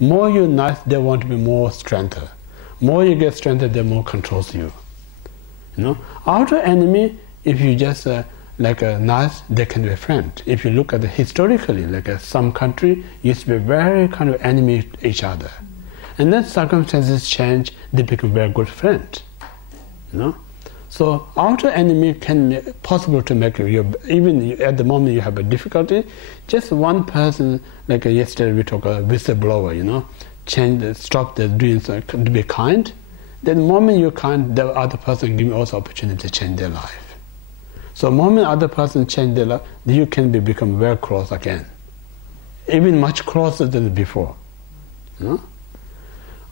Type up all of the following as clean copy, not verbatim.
More you're nice, they want to be more strengthened. More you get strengthened, they more controls you. Outer enemy, if you just like a nice, they can be a friend. If you look at it historically, like some country used to be very kind of enemy to each other. And then circumstances change, they become very good friends. So outer enemy can be possible to make you, even at the moment you have a difficulty, just one person, like yesterday we talked about a whistleblower, stop the doing to be kind. Then the moment you're kind, the other person give you also opportunity to change their life. So the moment other person change their life, you can become very close again, even much closer than before.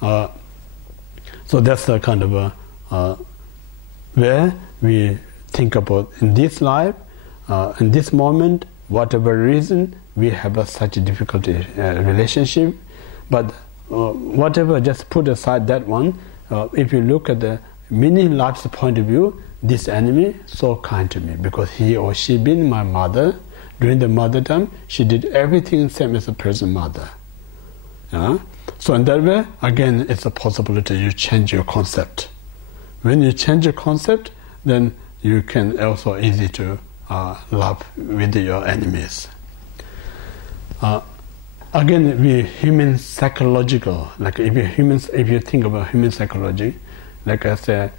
So that's the kind of where we think about in this life, in this moment, whatever reason we have such a difficulty relationship, but whatever, just put aside that one. If you look at the many lives point of view, this enemy so kind to me because he or she been my mother. During the mother time, she did everything same as a present mother. So in that way, again, it's a possibility you change your concept. When you change your concept, then you can also easy to love with your enemies. Again, we human psychological. Like if you think about human psychology, like I said,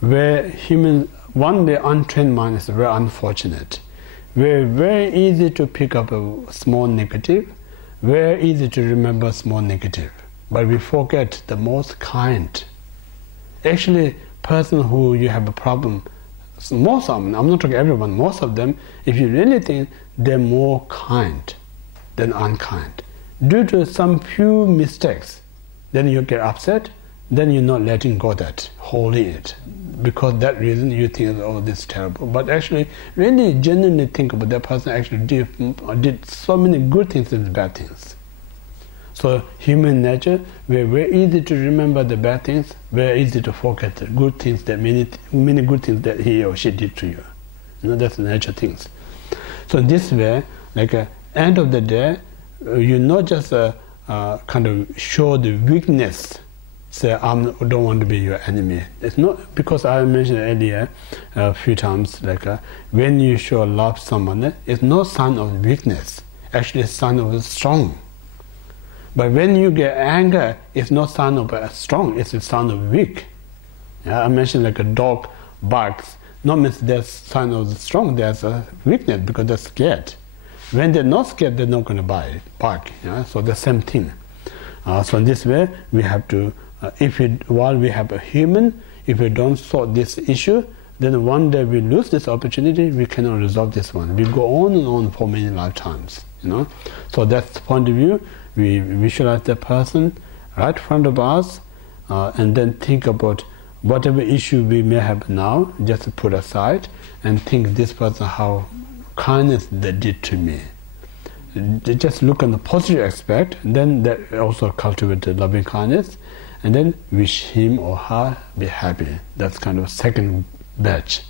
where one day untrained mind is very unfortunate. Very easy to pick up a small negative, very easy to remember small negative, but we forget the most kind. Actually, person who you have a problem, most of them, I'm not talking everyone, most of them, if you really think, they're more kind than unkind. Due to some few mistakes, then you get upset, then you're not letting go that, holding it. Because that reason you think, oh, this is terrible. But actually, really genuinely think about that person actually did so many good things and bad things. So human nature, we're very easy to remember the bad things, very easy to forget the good things, that many good things that he or she did to you. That's the nature things. So this way, like end of the day, you not just kind of show the weakness, say I don't want to be your enemy. It's not, because I mentioned earlier a few times, like when you show love someone, it's no sign of weakness, actually it's a sign of strong. But when you get anger, it's not sign of strong, it's a sign of weak. I mentioned like a dog barks, not means there's sign of strong, there's a weakness because they're scared. When they're not scared, they're not going to bark. So the same thing. So in this way, we have to, while we have a human, if we don't solve this issue, then one day we lose this opportunity, we cannot resolve this one. We go on and on for many lifetimes. So that's the point of view. We visualize the person right in front of us, and then think about whatever issue we may have now, just put aside, and think this person how kindness they did to me. They just look on the positive aspect, then that also cultivate the loving kindness, and then wish him or her be happy. That's kind of second batch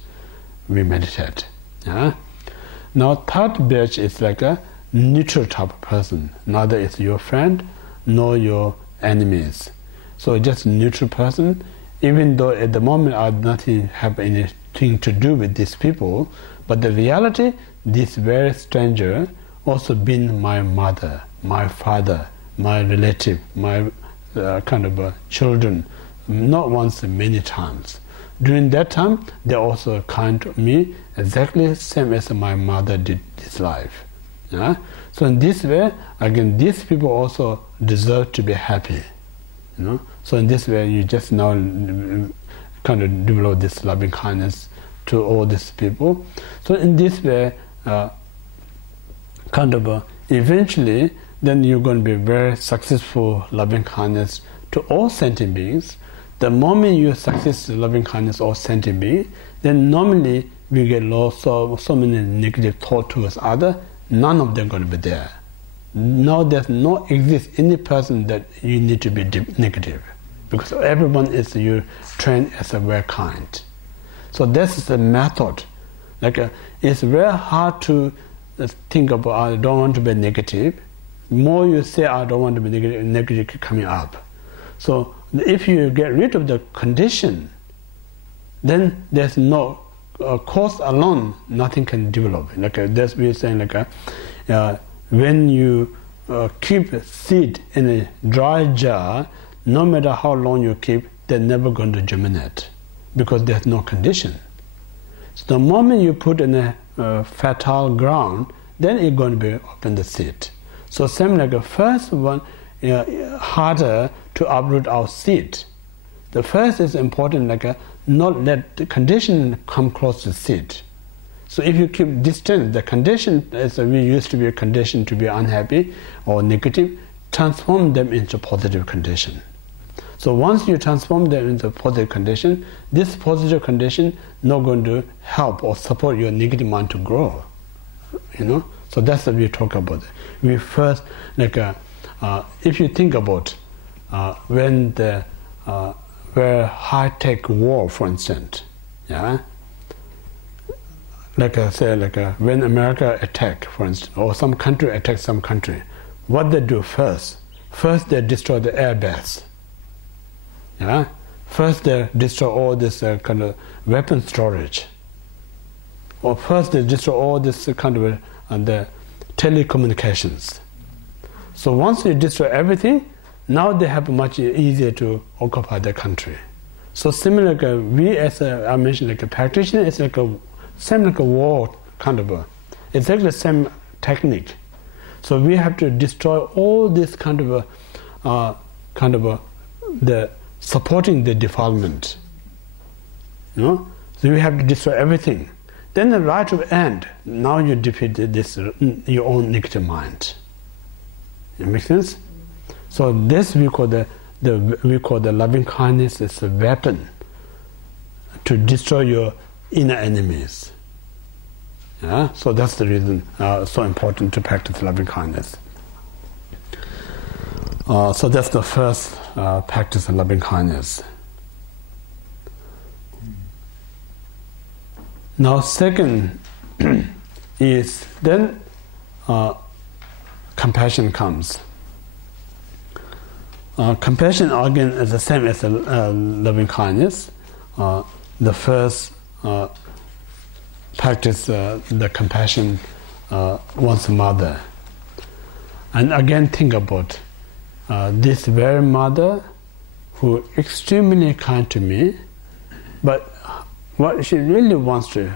we meditate. Now third batch is like a neutral type of person. Neither is your friend nor your enemies. So just neutral person, even though at the moment I nothing have anything to do with these people, but the reality, this very stranger also been my mother, my father, my relative, my kind of children, not once, many times. During that time, they also kind to me exactly the same as my mother did this life. So in this way, again, these people also deserve to be happy. So in this way, you just now kind of develop this loving kindness to all these people. So in this way, eventually, then you're going to be very successful loving kindness to all sentient beings. The moment you success loving kindness or sentient being, then normally we get lost so many negative thoughts towards others. None of them are going to be there. Now there's no exist any person that you need to be negative, because everyone is you trained as a very kind. So this is the method. Like it's very hard to think about I don't want to be negative. more you say, I don't want to be negative coming up. So if you get rid of the condition, then there's no cause alone, nothing can develop. Like that's we're saying, like when you keep a seed in a dry jar, no matter how long you keep, they're never going to germinate because there's no condition. So the moment you put in a fertile ground, then it's going to be open the seed. So same like the first one, harder to uproot our seed. The first is important, like not let the condition come close to seed. So if you keep distant, the condition is we used to be a condition to be unhappy or negative, transform them into positive condition. So once you transform them into positive condition, this positive condition not going to help or support your negative mind to grow. So that's what we talk about. We first if you think about when the where high-tech war, for instance, like I say, when America attack, for instance, or some country attacks some country, what they do first? First they destroy the air base. First they destroy all this kind of weapon storage. Or first they destroy all this kind of the telecommunications. So once you destroy everything, now they have much easier to occupy the country. So similar, we as I mentioned, like a practitioner, it's like same like a war kind of it's like the same technique. So we have to destroy all this kind of the supporting the defilement. So we have to destroy everything. Then the right of end, now you defeat this your own negative mind. It makes sense? So this we call the loving kindness is a weapon to destroy your inner enemies. So that's the reason so important to practice loving kindness. So that's the first practice of loving kindness. Now second is then compassion comes. Compassion again is the same as loving kindness. The first practice the compassion one's mother, and again think about this very mother who extremely kind to me, but what she really wants to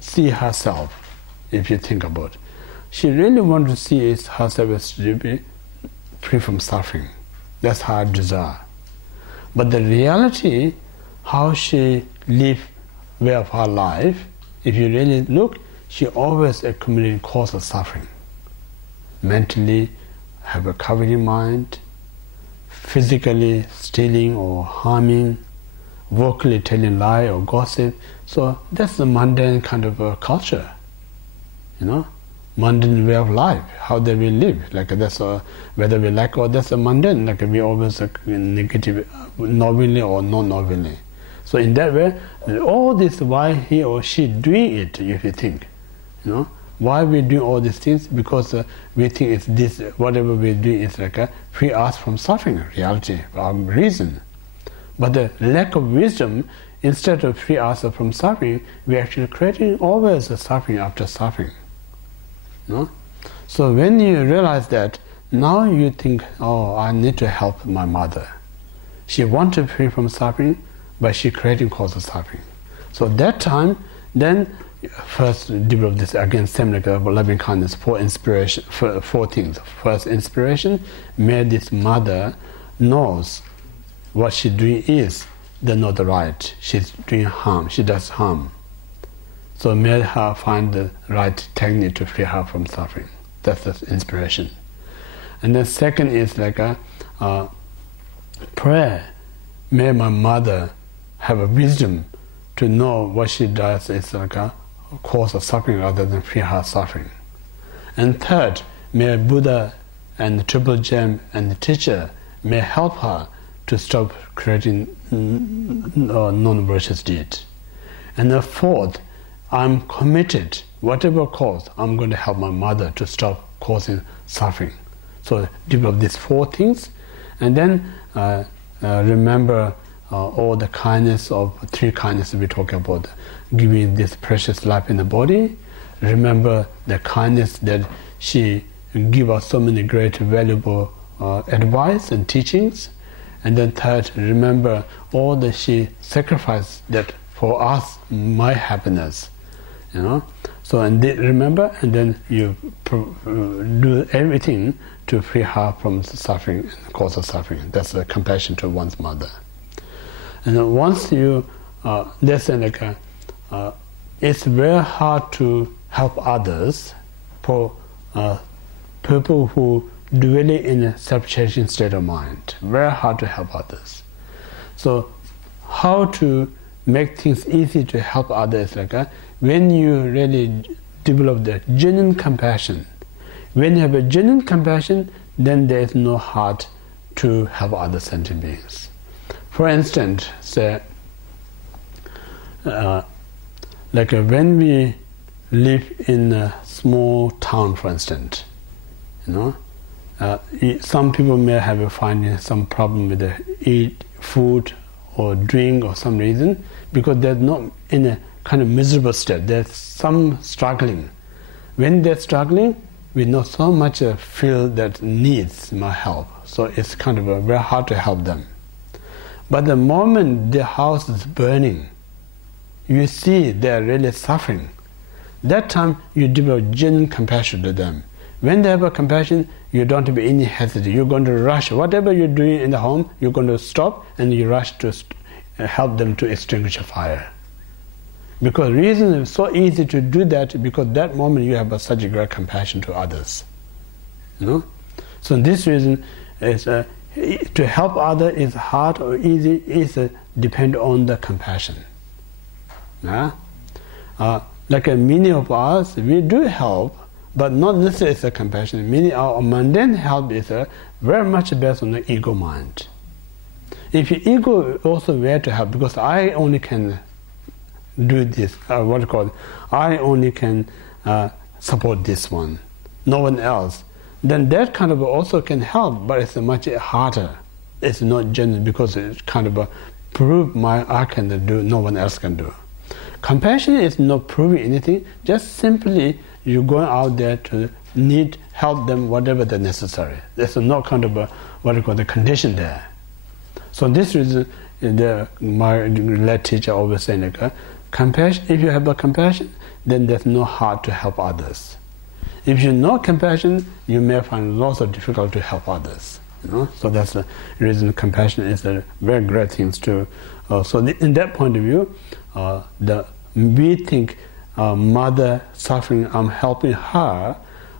see herself, if you think about it, she really wants to see herself as to be free from suffering. That's her desire. But the reality, how she lives way of her life, if you really look, she always accumulating cause of suffering. Mentally, have a covering mind, physically stealing or harming, vocally telling lie or gossip. So that's the mundane kind of culture, mundane way of life, how they will live. Like that's whether we like or that's a mundane. Like we always negative, knowingly or non-knowingly. So in that way, all this why he or she doing it. If you think, why we do all these things? Because we think it's this. Whatever we do is like free us from suffering. Reality, our reason. But the lack of wisdom, instead of free us from suffering, we actually creating always a suffering after suffering. So when you realize that, now you think, I need to help my mother. She wanted free from suffering, but she creating cause of suffering. So that time, then first develop this again, same like loving kindness, four things. First, inspiration, may this mother knows what she's doing is not right. She's doing harm. She does harm. So may her find the right technique to free her from suffering. That's the inspiration. And the second is like a prayer. May my mother have a wisdom to know what she does is like a cause of suffering rather than free her suffering. And third, may Buddha and the Triple Gem and the teacher may help her to stop creating non-virtuous deeds. And the fourth, I'm committed, whatever cause, I'm going to help my mother to stop causing suffering. So develop these 4 things, and then remember all the kindness of 3 kindness we talk about, giving this precious life in the body. Remember the kindness that she give us so many great valuable advice and teachings. And then third, remember all that she sacrificed that for us, my happiness, you know. So and remember, and then you do everything to free her from suffering and cause of suffering. That's the compassion to one's mother. And then once you, it's very hard to help others for people who dwell in a self-chasing state of mind. Very hard to help others. So how to make things easy to help others, when you really develop the genuine compassion. When you have a genuine compassion, then there is no heart to help other sentient beings. For instance, say, when we live in a small town, for instance, you know, some people may have finding some problem with eat food or drink or some reason, because they're not in a kind of miserable state. There's some struggling. When they're struggling, we not so much feel that needs my help. So it's kind of very hard to help them. But the moment the house is burning, you see they're really suffering. That time you develop genuine compassion to them. When they have a compassion, you don't have any hesitation. You're going to rush. Whatever you're doing in the home, you're going to stop and you rush to help them to extinguish a fire. Because the reason it's so easy to do that, because that moment you have such a great compassion to others. You know? So this reason is to help others is hard or easy, is depend on the compassion. Many of us, we do help, but not necessarily as a compassion. Many our mundane help is very much based on the ego mind. If your ego also where to help, because I only can do this, I only can support this one, no one else, then that kind of also can help, but it's much harder. It's not genuine, because it's kind of prove I can do, no one else can do. Compassion is not proving anything, just simply you're going out there to help them whatever they're necessary. There's no kind of the condition there. So this reason, my late teacher always saying, compassion. If you have a compassion, then there's no heart to help others. If you know compassion, you may find lots of difficult to help others. You know? So that's the reason compassion is a very great thing to. In that point of view, we think mother suffering, I'm helping her,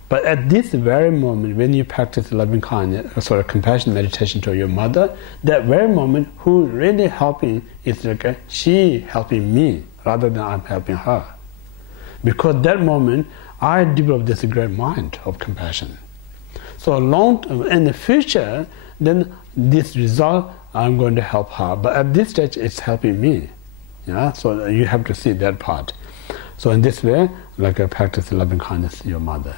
but at this very moment, when you practice loving kindness, compassion meditation to your mother, that very moment, who really helping is she helping me rather than I'm helping her. Because that moment, I develop this great mind of compassion. So in the future, then this result, I'm going to help her. But at this stage, it's helping me. Yeah? So you have to see that part. So in this way, practice loving kindness to your mother.